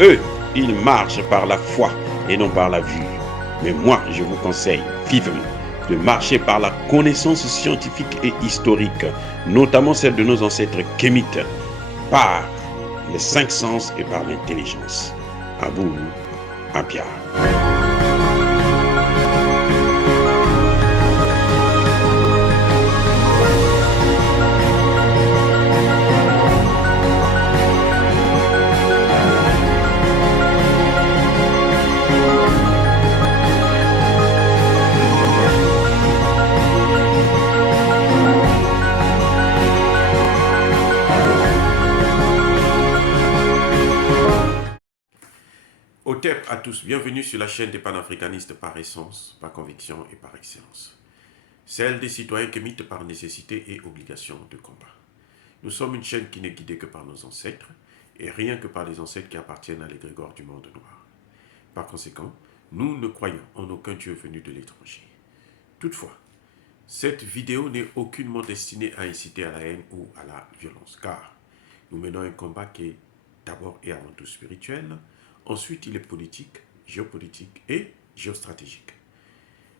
Eux, ils marchent par la foi et non par la vue. Mais moi, je vous conseille vivement de marcher par la connaissance scientifique et historique, notamment celle de nos ancêtres kémites, par les cinq sens et par l'intelligence. À vous, à Pierre. Otep à tous, bienvenue sur la chaîne des panafricanistes par essence, par conviction et par excellence. Celle des citoyens kémites par nécessité et obligation de combat. Nous sommes une chaîne qui n'est guidée que par nos ancêtres, et rien que par les ancêtres qui appartiennent à l'égrégore du monde noir. Par conséquent, nous ne croyons en aucun Dieu venu de l'étranger. Toutefois, cette vidéo n'est aucunement destinée à inciter à la haine ou à la violence, car nous menons un combat qui est d'abord et avant tout spirituel. Ensuite, il est politique, géopolitique et géostratégique.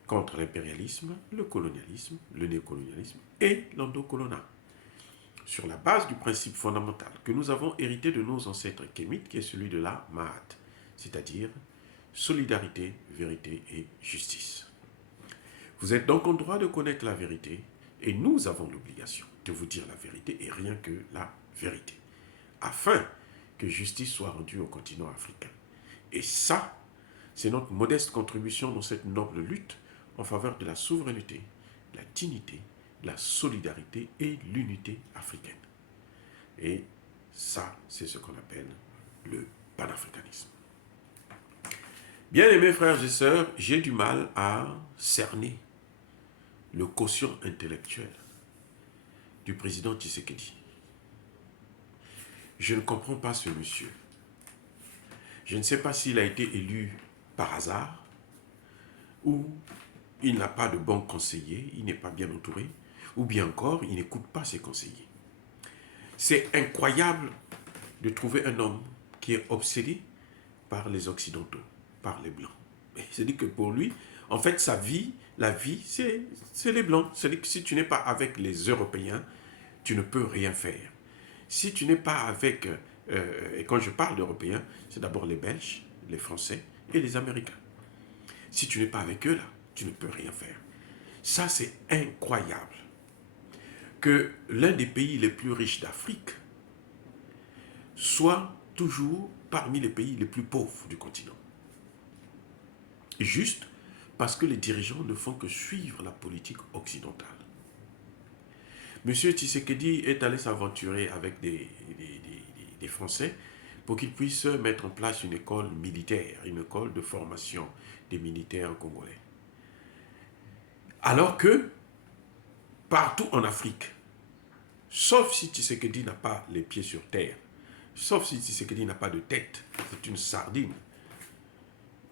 Contre l'impérialisme, le colonialisme, le néocolonialisme et l'endocolonat. Sur la base du principe fondamental que nous avons hérité de nos ancêtres kémites, qui est celui de la Mahat, c'est-à-dire solidarité, vérité et justice. Vous êtes donc en droit de connaître la vérité et nous avons l'obligation de vous dire la vérité et rien que la vérité, afin que justice soit rendue au continent africain. Et ça, c'est notre modeste contribution dans cette noble lutte en faveur de la souveraineté, de la dignité, de la solidarité et l'unité africaine. Et ça, c'est ce qu'on appelle le panafricanisme. Bien-aimés frères et sœurs, j'ai du mal à cerner le quotient intellectuel du président Tshisekedi. Je ne comprends pas ce monsieur. Je ne sais pas s'il a été élu par hasard ou il n'a pas de bons conseillers, il n'est pas bien entouré, ou bien encore, il n'écoute pas ses conseillers. C'est incroyable de trouver un homme qui est obsédé par les Occidentaux, par les Blancs. C'est-à-dire que pour lui, en fait, sa vie, la vie, c'est les Blancs. C'est-à-dire que si tu n'es pas avec les Européens, tu ne peux rien faire. Si tu n'es pas avec... et quand je parle d'Européens, c'est d'abord les Belges, les Français et les Américains. Si tu n'es pas avec eux, là, tu ne peux rien faire. Ça, c'est incroyable. Que l'un des pays les plus riches d'Afrique soit toujours parmi les pays les plus pauvres du continent. Juste parce que les dirigeants ne font que suivre la politique occidentale. Monsieur Tshisekedi est allé s'aventurer avec des Français pour qu'ils puissent mettre en place une école militaire, une école de formation des militaires congolais. Alors que, partout en Afrique, sauf si Tshisekedi n'a pas les pieds sur terre, sauf si Tshisekedi n'a pas de tête, c'est une sardine,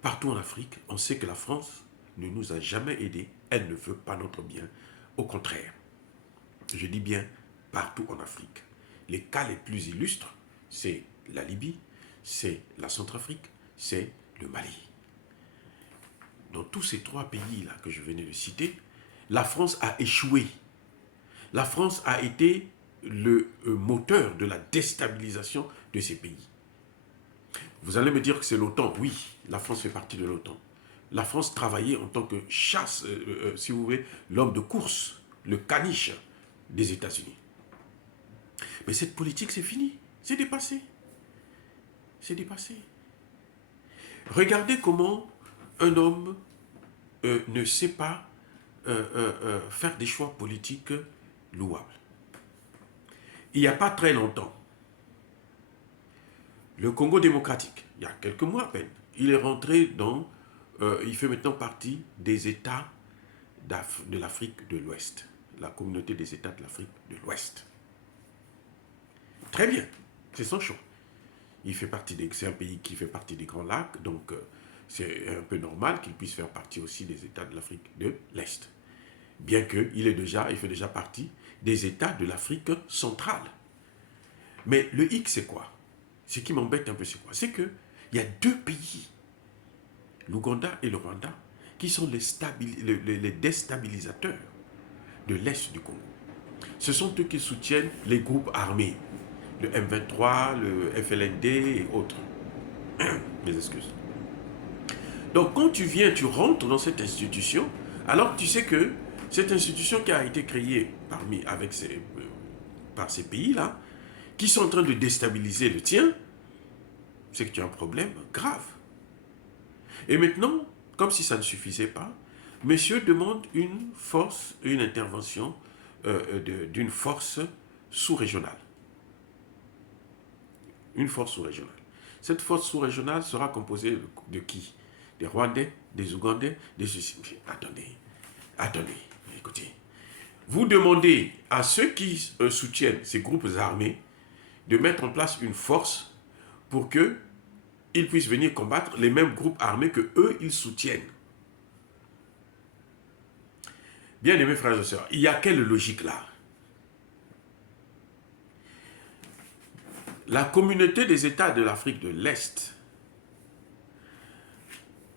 partout en Afrique, on sait que la France ne nous a jamais aidés, elle ne veut pas notre bien, au contraire. Je dis bien partout en Afrique. Les cas les plus illustres, c'est la Libye, c'est la Centrafrique, c'est le Mali. Dans tous ces trois pays-là que je venais de citer, la France a échoué. La France a été le moteur de la déstabilisation de ces pays. Vous allez me dire que c'est l'OTAN. Oui, la France fait partie de l'OTAN. La France travaillait en tant que chasse, si vous voulez, l'homme de course, le caniche des États-Unis. Mais cette politique, c'est fini. C'est dépassé. C'est dépassé. Regardez comment un homme ne sait pas faire des choix politiques louables. Il n'y a pas très longtemps, le Congo démocratique, il y a quelques mois à peine, il est rentré dans... il fait maintenant partie des États de l'Afrique de l'Ouest. La communauté des États de l'Afrique de l'Ouest. Très bien, c'est son choix. C'est un pays qui fait partie des Grands Lacs, donc c'est un peu normal qu'il puisse faire partie aussi des États de l'Afrique de l'Est. Bien qu'il fait déjà partie des États de l'Afrique centrale. Mais le hic, c'est quoi? Ce qui m'embête un peu, c'est quoi? C'est que Il y a deux pays, l'Ouganda et le Rwanda, qui sont les déstabilisateurs de l'Est du Congo. Ce sont eux qui soutiennent les groupes armés, le M23, le FLND et autres. Mes excuses. Donc quand tu viens, tu rentres dans cette institution, alors que tu sais que cette institution qui a été créée par ces pays-là, qui sont en train de déstabiliser le tien, c'est que tu as un problème grave. Et maintenant, comme si ça ne suffisait pas, messieurs demandent une intervention d'une force sous-régionale. Une force sous-régionale. Cette force sous-régionale sera composée de qui? Des Rwandais, des Ougandais, des... Attendez, écoutez. Vous demandez à ceux qui soutiennent ces groupes armés de mettre en place une force pour qu'ils puissent venir combattre les mêmes groupes armés que eux ils soutiennent. Bien aimés frères et sœurs, il y a quelle logique là? La communauté des États de l'Afrique de l'Est,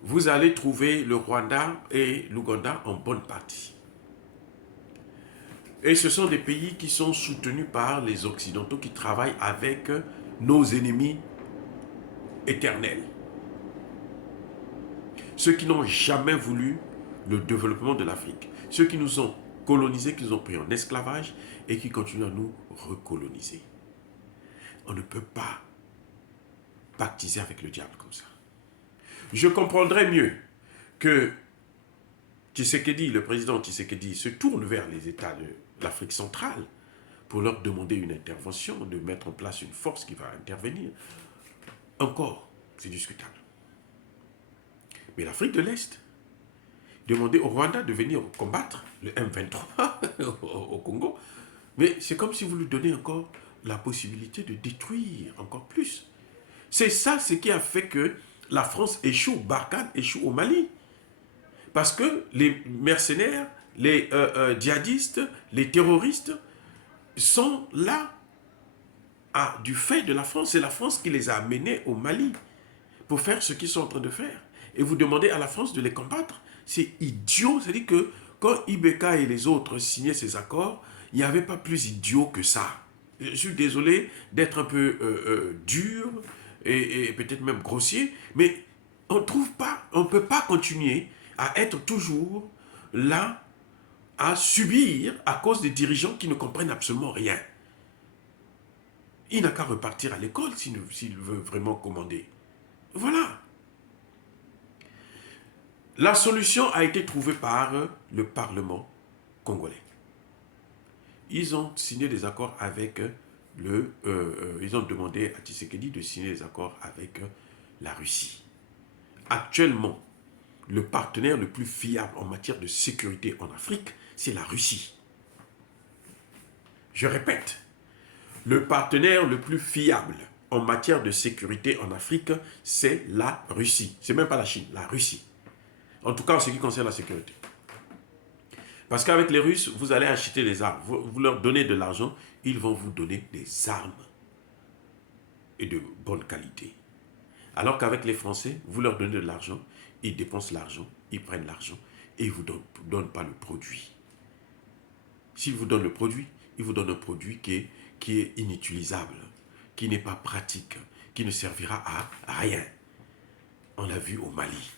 vous allez trouver le Rwanda et l'Ouganda en bonne partie. Et ce sont des pays qui sont soutenus par les Occidentaux qui travaillent avec nos ennemis éternels. Ceux qui n'ont jamais voulu le développement de l'Afrique. Ceux qui nous ont colonisés, qui nous ont pris en esclavage et qui continuent à nous recoloniser. On ne peut pas pactiser avec le diable comme ça. Je comprendrais mieux que Tshisekedi, le président Tshisekedi, se tourne vers les États de l'Afrique centrale pour leur demander une intervention, de mettre en place une force qui va intervenir. Encore, c'est discutable. Mais l'Afrique de l'Est, demander au Rwanda de venir combattre le M23 au Congo, mais c'est comme si vous lui donnez encore la possibilité de détruire encore plus. C'est ça ce qui a fait que la France échoue, Barkhane échoue au Mali. Parce que les mercenaires, les djihadistes, les terroristes sont là du fait de la France. C'est la France qui les a amenés au Mali pour faire ce qu'ils sont en train de faire. Et vous demandez à la France de les combattre. C'est idiot. C'est-à-dire que quand Ibeka et les autres signaient ces accords, il n'y avait pas plus idiot que ça. Je suis désolé d'être un peu dur et peut-être même grossier, mais on ne peut pas continuer à être toujours là, à subir à cause des dirigeants qui ne comprennent absolument rien. Il n'a qu'à repartir à l'école s'il veut vraiment commander. Voilà. La solution a été trouvée par le Parlement congolais. Ils ont signé des accords avec ils ont demandé à Tshisekedi de signer des accords avec la Russie. Actuellement, le partenaire le plus fiable en matière de sécurité en Afrique, c'est la Russie. Je répète, le partenaire le plus fiable en matière de sécurité en Afrique, c'est la Russie. C'est même pas la Chine, la Russie. En tout cas, en ce qui concerne la sécurité. Parce qu'avec les Russes, vous allez acheter des armes. Vous leur donnez de l'argent, ils vont vous donner des armes. Et de bonne qualité. Alors qu'avec les Français, vous leur donnez de l'argent, ils dépensent l'argent, ils prennent l'argent et ils ne vous donnent pas le produit. S'ils vous donnent le produit, ils vous donnent un produit qui est inutilisable, qui n'est pas pratique, qui ne servira à rien. On l'a vu au Mali.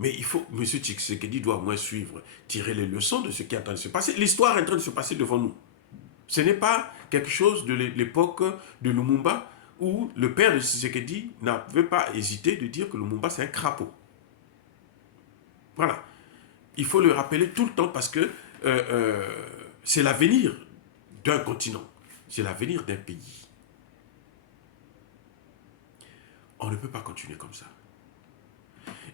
Mais il faut, M. Tshisekedi doit au moins suivre, tirer les leçons de ce qui est en train de se passer. L'histoire est en train de se passer devant nous. Ce n'est pas quelque chose de l'époque de Lumumba où le père de Tshisekedi n'avait pas hésité de dire que Lumumba c'est un crapaud. Voilà. Il faut le rappeler tout le temps parce que c'est l'avenir d'un continent. C'est l'avenir d'un pays. On ne peut pas continuer comme ça.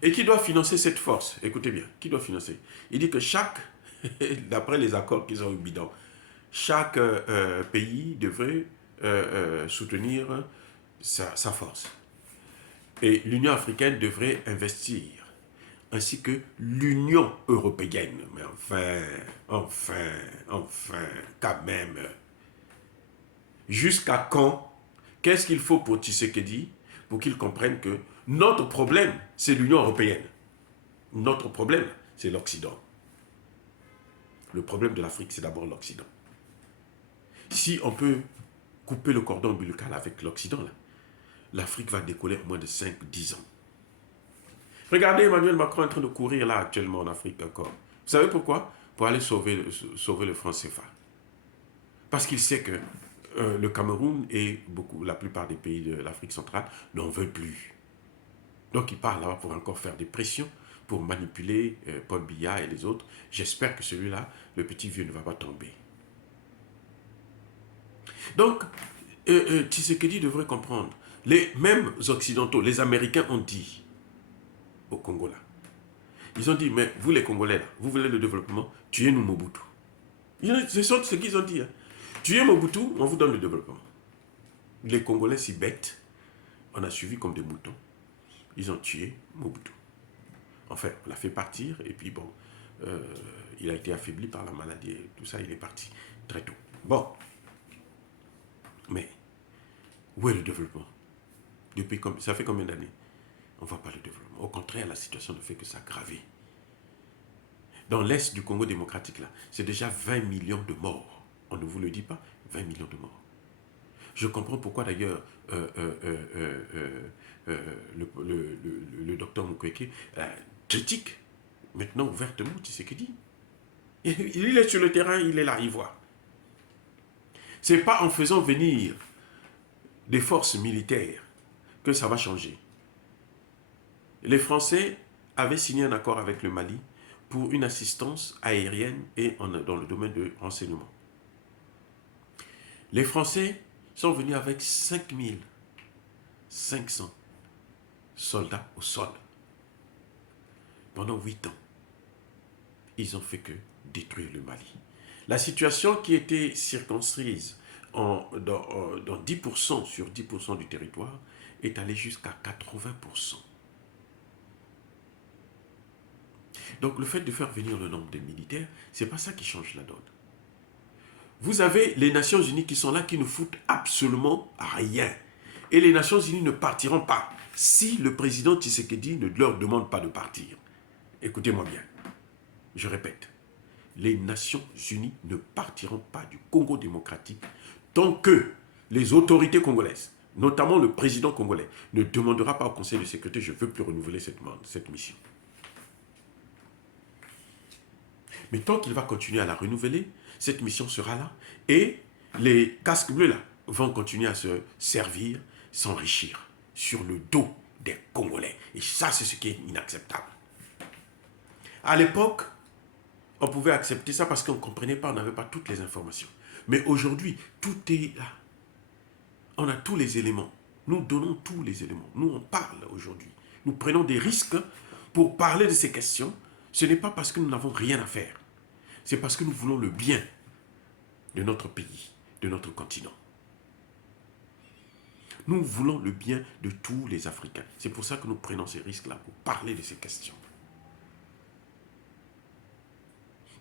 Et qui doit financer cette force? Écoutez bien, qui doit financer? Il dit que d'après les accords qu'ils ont eu bidon, chaque pays devrait soutenir sa force. Et l'Union africaine devrait investir, ainsi que l'Union européenne. Mais enfin, quand même. Jusqu'à quand? Qu'est-ce qu'il faut pour Tshisekedi pour qu'ils comprennent que notre problème, c'est l'Union européenne. Notre problème, c'est l'Occident. Le problème de l'Afrique, c'est d'abord l'Occident. Si on peut couper le cordon ombilical avec l'Occident, l'Afrique va décoller en moins de 5-10 ans. Regardez Emmanuel Macron en train de courir là actuellement en Afrique encore. Vous savez pourquoi? Pour aller sauver le franc CFA. Parce qu'il sait que le Cameroun et la plupart des pays de l'Afrique centrale n'en veulent plus. Donc il part là-bas pour encore faire des pressions, pour manipuler Paul Biya et les autres. J'espère que celui-là, le petit vieux, ne va pas tomber. Donc, Tshisekedi devrait comprendre. Les mêmes Occidentaux, les Américains ont dit au Congo là. Ils ont dit, mais vous les Congolais là, vous voulez le développement, tuez-nous Mobutu. C'est ce qu'ils ont dit. Hein. Tuez Mobutu, on vous donne le développement. Les Congolais si bêtes, on a suivi comme des moutons. Ils ont tué Mobutu. Enfin, on l'a fait partir et puis bon, il a été affaibli par la maladie et tout ça, il est parti très tôt. Bon. Mais, où est le développement? Ça fait combien d'années? On ne voit pas le développement. Au contraire, la situation ne fait que s'aggraver. Dans l'est du Congo démocratique, là, c'est déjà 20 millions de morts. On ne vous le dit pas, 20 millions de morts. Je comprends pourquoi d'ailleurs le docteur Mukwege critique maintenant ouvertement Tshisekedi. Il est sur le terrain, il est là, il voit. Ce n'est pas en faisant venir des forces militaires que ça va changer. Les Français avaient signé un accord avec le Mali pour une assistance aérienne et dans le domaine de renseignement. Les Français sont venus avec 5500 soldats au sol. Pendant 8 ans, ils ont fait que détruire le Mali. La situation qui était circonscrite dans 10% sur 10% du territoire est allée jusqu'à 80%. Donc le fait de faire venir le nombre de militaires, ce n'est pas ça qui change la donne. Vous avez les Nations Unies qui sont là, qui ne foutent absolument rien. Et les Nations Unies ne partiront pas si le président Tshisekedi ne leur demande pas de partir. Écoutez-moi bien, je répète, les Nations Unies ne partiront pas du Congo démocratique tant que les autorités congolaises, notamment le président congolais, ne demandera pas au Conseil de sécurité « je ne veux plus renouveler cette mission ». Mais tant qu'il va continuer à la renouveler, cette mission sera là. Et les casques bleus là vont continuer à se servir, s'enrichir sur le dos des Congolais. Et ça, c'est ce qui est inacceptable. À l'époque, on pouvait accepter ça parce qu'on ne comprenait pas, on n'avait pas toutes les informations. Mais aujourd'hui, tout est là. On a tous les éléments. Nous donnons tous les éléments. Nous, on parle aujourd'hui. Nous prenons des risques pour parler de ces questions. Ce n'est pas parce que nous n'avons rien à faire. C'est parce que nous voulons le bien de notre pays, de notre continent. Nous voulons le bien de tous les Africains. C'est pour ça que nous prenons ces risques-là, pour parler de ces questions.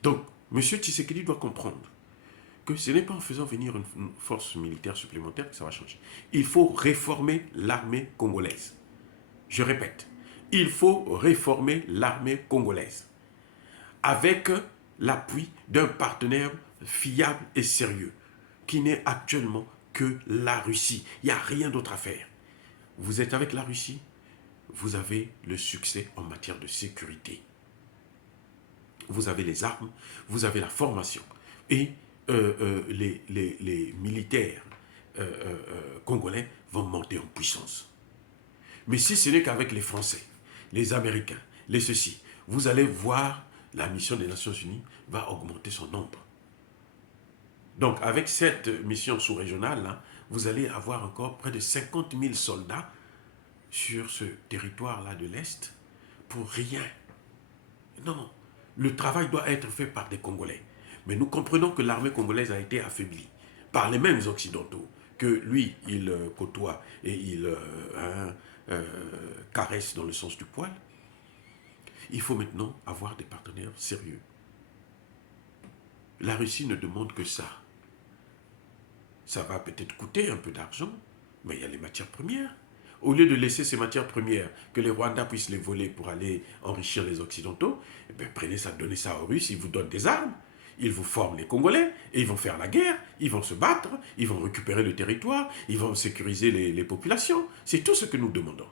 Donc, M. Tshisekedi doit comprendre que ce n'est pas en faisant venir une force militaire supplémentaire que ça va changer. Il faut réformer l'armée congolaise. Je répète, il faut réformer l'armée congolaise avec l'appui d'un partenaire fiable et sérieux, qui n'est actuellement que la Russie. Il n'y a rien d'autre à faire. Vous êtes avec la Russie, vous avez le succès en matière de sécurité. Vous avez les armes, vous avez la formation. Et les militaires congolais vont monter en puissance. Mais si ce n'est qu'avec les Français, les Américains, les ceci, vous allez voir la mission des Nations Unies va augmenter son nombre. Donc, avec cette mission sous-régionale, là, vous allez avoir encore près de 50 000 soldats sur ce territoire-là de l'Est pour rien. Non, le travail doit être fait par des Congolais. Mais nous comprenons que l'armée congolaise a été affaiblie par les mêmes Occidentaux que lui, il côtoie et il caresse dans le sens du poil. Il faut maintenant avoir des partenaires sérieux. La Russie ne demande que ça. Ça va peut-être coûter un peu d'argent, mais il y a les matières premières. Au lieu de laisser ces matières premières, que les Rwandais puissent les voler pour aller enrichir les Occidentaux, eh bien, prenez ça, donnez ça aux Russes, ils vous donnent des armes, ils vous forment les Congolais, et ils vont faire la guerre, ils vont se battre, ils vont récupérer le territoire, ils vont sécuriser les populations. C'est tout ce que nous demandons.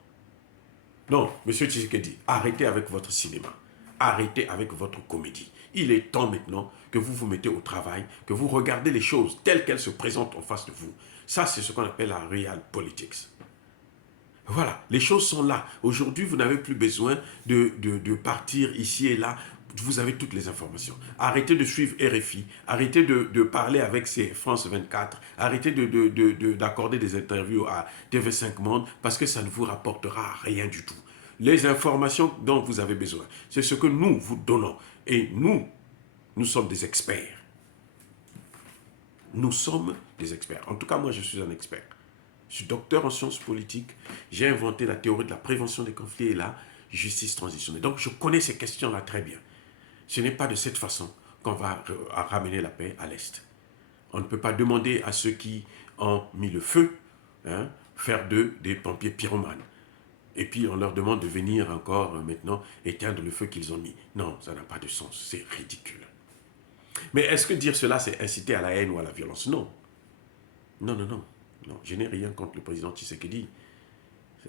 Non, M. Tshisekedi, arrêtez avec votre cinéma, arrêtez avec votre comédie. Il est temps maintenant que vous vous mettez au travail, que vous regardez les choses telles qu'elles se présentent en face de vous. Ça, c'est ce qu'on appelle la real politics. Voilà, les choses sont là. Aujourd'hui, vous n'avez plus besoin de partir ici et là. Vous avez toutes les informations. Arrêtez de suivre RFI. Arrêtez de parler avec ces France 24. Arrêtez d'accorder des interviews à TV5 Monde parce que ça ne vous rapportera rien du tout. Les informations dont vous avez besoin, c'est ce que nous vous donnons. Et nous sommes des experts. Nous sommes des experts. En tout cas, moi, je suis un expert. Je suis docteur en sciences politiques. J'ai inventé la théorie de la prévention des conflits et la justice transitionnelle. Donc, je connais ces questions-là très bien. Ce n'est pas de cette façon qu'on va ramener la paix à l'Est. On ne peut pas demander à ceux qui ont mis le feu, faire d'eux des pompiers pyromanes. Et puis, on leur demande de venir encore maintenant éteindre le feu qu'ils ont mis. Non, ça n'a pas de sens. C'est ridicule. Mais est-ce que dire cela, c'est inciter à la haine ou à la violence? Non. Non, non, non. Non, je n'ai rien contre le président Tshisekedi.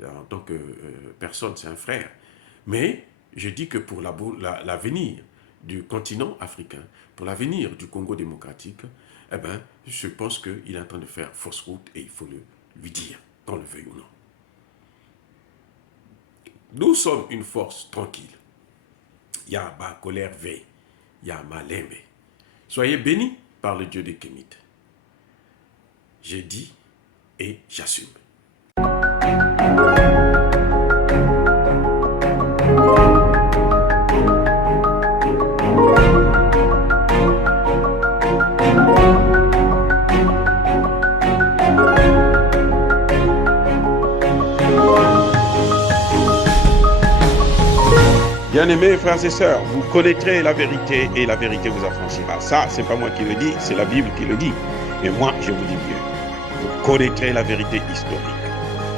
En tant que personne, c'est un frère. Mais je dis que pour l'avenir du continent africain, pour l'avenir du Congo démocratique, eh ben, je pense qu'il est en train de faire fausse route et il faut lui dire, qu'on le veuille ou non. Nous sommes une force tranquille. Il y a ma colère veille, il y a ma lembe. Soyez bénis par le Dieu des Kémites. J'ai dit et j'assume. Bien-aimés frères et sœurs, vous connaîtrez la vérité et la vérité vous affranchira. Ça, c'est pas moi qui le dis, c'est la Bible qui le dit. Mais moi, je vous dis mieux. Vous connaîtrez la vérité historique,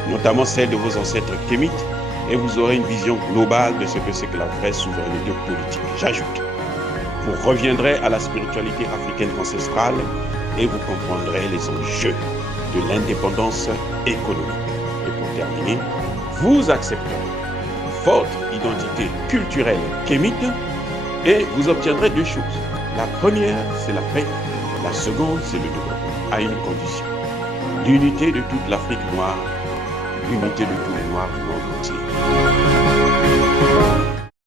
notamment celle de vos ancêtres kémites, et vous aurez une vision globale de ce que c'est que la vraie souveraineté politique. J'ajoute, vous reviendrez à la spiritualité africaine ancestrale et vous comprendrez les enjeux de l'indépendance économique. Et pour terminer, vous accepterez votre identité culturelle kémite et vous obtiendrez deux choses. La première, c'est la paix. La seconde, c'est le développement, à une condition. L'unité de toute l'Afrique noire, l'unité de tous les Noirs du monde entier.